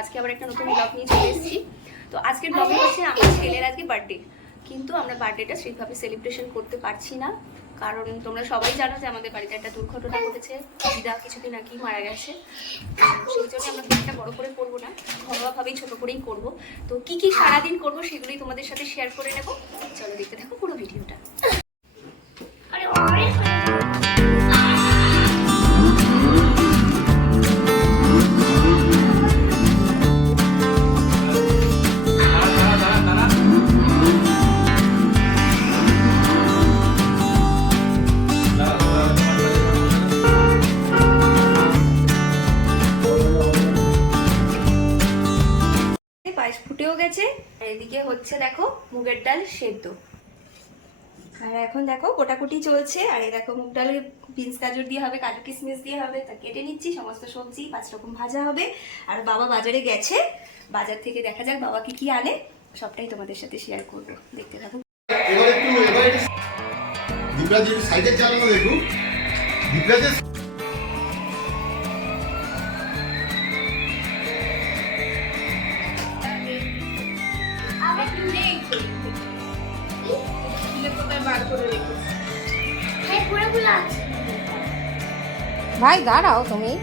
আজকে আবার একটা নতুন ব্লগ নিয়ে চলে এসেছি। তো আজকের ব্লগে হচ্ছে আমার ছেলের আজকে বার্থডে কিন্তু আমরা বার্থডেটা সেইভাবে সেলিব্রেশন করতে পারছি না। কারণ তোমরা সবাই জানো যে আমাদের বাড়িতে একটা দুর্ঘটনা ঘটেছে। দিদা কিছুদিন আগেই মারা গেছে। তো সেই জন্য আমরা কেকটা বড় করে করব না। ঘরোয়াভাবেই ছোট করেই করব। তো কি কি সারাদিন করব সেগুলোই তোমাদের সাথে শেয়ার করে নেব। চলো দেখতে থাকো পুরো ভিডিওটা দেখো মুগের ডাল সেদ্ধ। আর এখন দেখো কোটাকুটি চলছে, আর এই দেখো মুগ ডালে বিনস গাজর দিয়ে হবে, কাজু কিশমিশ দিয়ে হবে, তা কেটে নিচ্ছি, সমস্ত সবজি, পাঁচ রকম ভাজা হবে। আর বাবা বাজারে গেছে, বাজার থেকে দেখা যাক বাবা কি কি আনে, সবটাই তোমাদের সাথে শেয়ার করব, দেখতে থাকো। এবার একটু এবার সাইকেল চালানো দেখুন ভাই দাঁড়াও তুমি।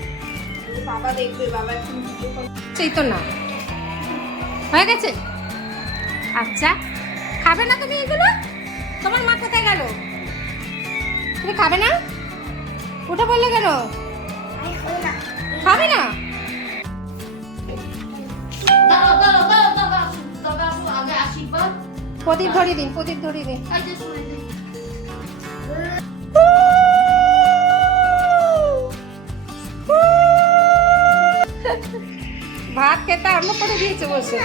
বাবা দেখবে বাবা সেই তো না। হয়ে গেছে? আচ্ছা। খাবে না তুমি এগুলো? তোমার মা কোথায় গেল? তুমি খাবে না? ওটা বললে কেন? খাবে না। প্রদীপ ধরিয়ে দিন প্রদীপ ধরিয়ে দিন। ভাত খেতে আরম্ভ করে দিয়েছে বসে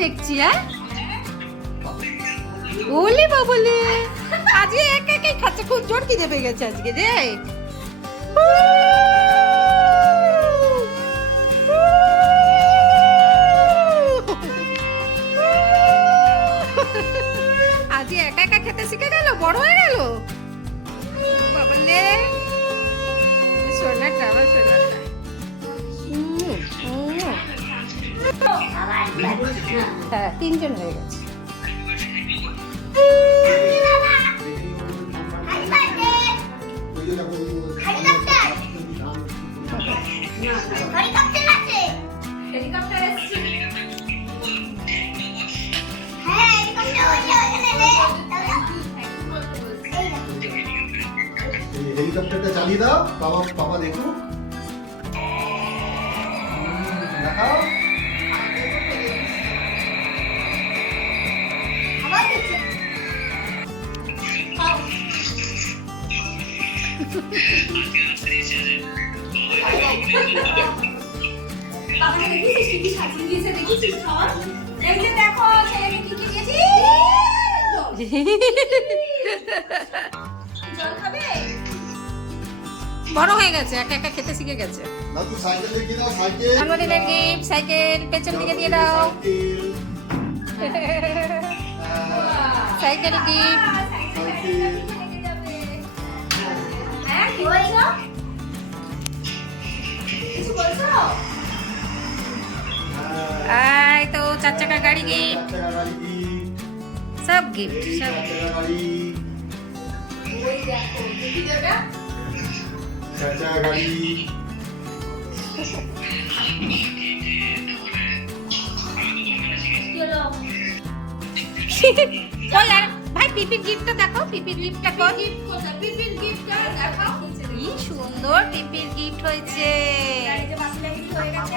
দেখছি হ্যাঁ? ওলে বাবলে আজকে একা একাই খাচ্ছে, খুব জোর খিদে পেয়ে গেছে আজকে, রে। একা খেতে শিখে গেল? বড় হয়ে গেল? বাবলে সোনাটা আমার সোনাটা উম, উম। হ্যাঁ তিনজন হয়ে গেছে। হেলিকপ্টারটা চালিয়ে দাও। বাবা বাবা দেখুক দেখাও। বাবাকে দেখেছিস কি কি সাজিয়ে দিয়েছে? দেখেছিস খাওয়ার? এই যে দেখো ছেলেকে কি কি দিয়েছি? বড় হয়ে গেছে একা একা খেতে শিখে গেছে। না সাইকেল দেখিয়ে দাও সাইকেল। জন্মদিনের গিফট সাইকেল পেছন দিকে দিয়ে দাও। সাইকেল। সাইকেল গিফট হ্যাঁ এই তো চার চাকা গাড়ি গিফট সব গিফট সব। গাড়ি কি আর ভাই পিপির গিফটটা দেখো পিপির গিফটটা কর। পিপির গিফট দেখাও কি সুন্দর পিপির গিফট হয়েছে। এই যে বাসি লাগিয়ে হয়ে গেছে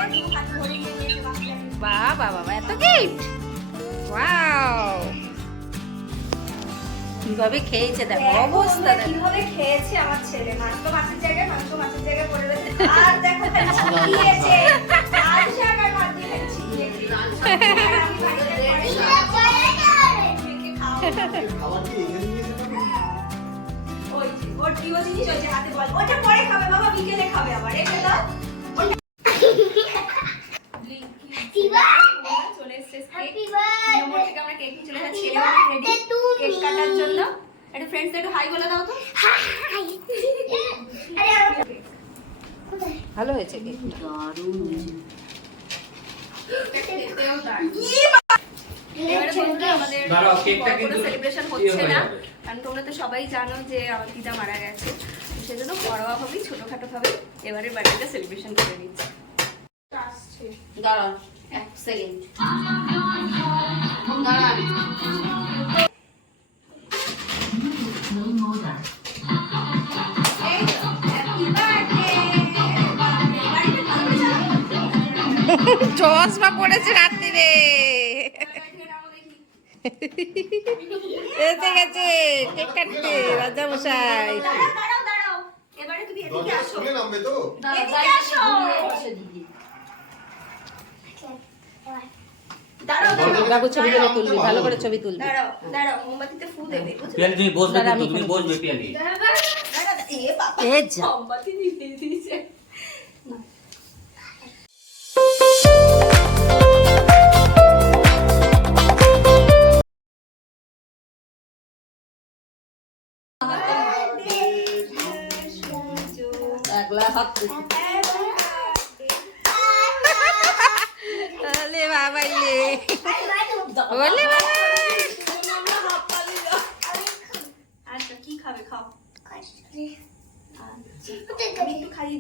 কীভাবে খেয়েছে দেখো অবস্থা দেখো। কীভাবে খেয়েছে আমার ছেলে। মাছ তো মাছের জায়গায় মাংস মাছের জায়গায় পড়ে রয়েছে। আর দেখো খেয়েছে লাল শাক আর দিয়ে কি নিয়ে যেতে হবে? ওই ওর প্রিয় জিনিস ওই যে হাতে বল। ওটা পরে খাবে বাবা বিকেলে খাবে আবার। রেখে দাও ওটা- চলে এসছে কেক নম্বর থেকে আমরা কেক নিয়ে চলে যাচ্ছি রেডি কেক কাটার জন্য। একটা ফ্রেন্ডস একটু হাই বলে দাও তো। ভালো হয়েছে সেলিব্রেশন ইয়ে হচ্ছে না। কারণ তোমরা তো সবাই জানো যে আমার দিদা মারা গেছে। সেজন্য ঘরোয়া ভাবেই ছোটখাটো ভাবে এবারে বার্থডেটা সেলিব্রেশন করে নিচ্ছি। দাঁড়ান এক সেকেন্ড চশমা পড়েছে রাত্রিরে। এসে গেছে কেক কাটতে রাজা মশাই এদিকে আসো। বাবু ছবিগুলো তুলবি ভালো করে ছবি তুলবি। দাঁড়াও দাঁড়াও মোমবাতিতে ফু দেবে পিয়ালি তুমি বসবে তুমি বসবে পিয়ালি। দাঁড়াও, দাঁড়াও, দাঁড়াও, দাঁড়াও। এ বাবা এ যা। মোমবাতি নিভিয়ে দিয়েছে। হাত ওলে বাবা লে ওলে বাবা। আচ্ছা কি খাবে? খাও। খাইয়ে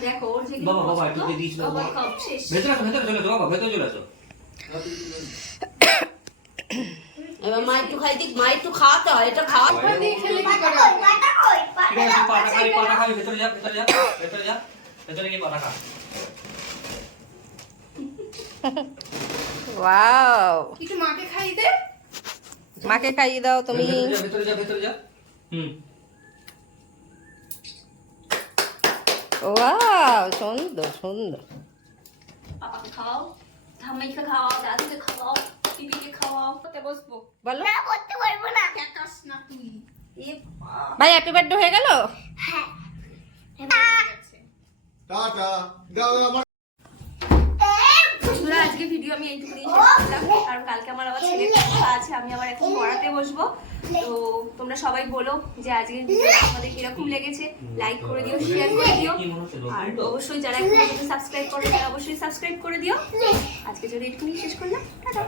দেখো। বাবা, বাবা, একটু দিস বাবা, বাবা। খাও, শেষ। ভেতরে ভেতরে চলে আসো বাবা ভেতরে চলে আসো। এবার মা একটু খাই দিক মা একটু খাওয়াতে হয় এটা খাওয়া ঠিক আছে পাটা খাবি পাটা খাবি ভেতরে যা ভেতরে যা ভেতরে যা ভেতরে গিয়ে পাটা খা ওয়াও একটু মাকে খাই দে। মাকে খাইয়ে দাও তুমি। ভেতরে যা ভেতরে যা হুম। ওয়াও সুন্দর সুন্দর। পাপাকে খাও ঠাম্মাইকে দাদুকে করতে বসবো। বলো। না। ভাই হ্যাপি বার্থডে হয়ে গেল? টাটা। দাও আমার বন্ধুরা আজকে ভিডিও আমি এইটুকুনি কারণ কালকে আমার আবার পরীক্ষা আছে, আমি আবার এখন পড়াতে বসবো। তো তোমরা সবাই বলো যে আজকের ভিডিও আমাদের কীরকম লেগেছে লাইক করে দিও শেয়ার করে দিও। আর অবশ্যই যারা এখন সাবস্ক্রাইব করে তারা অবশ্যই সাবস্ক্রাইব করে দিও। আজকে যদি এইটুকুনি শেষ করলাম, টাটা।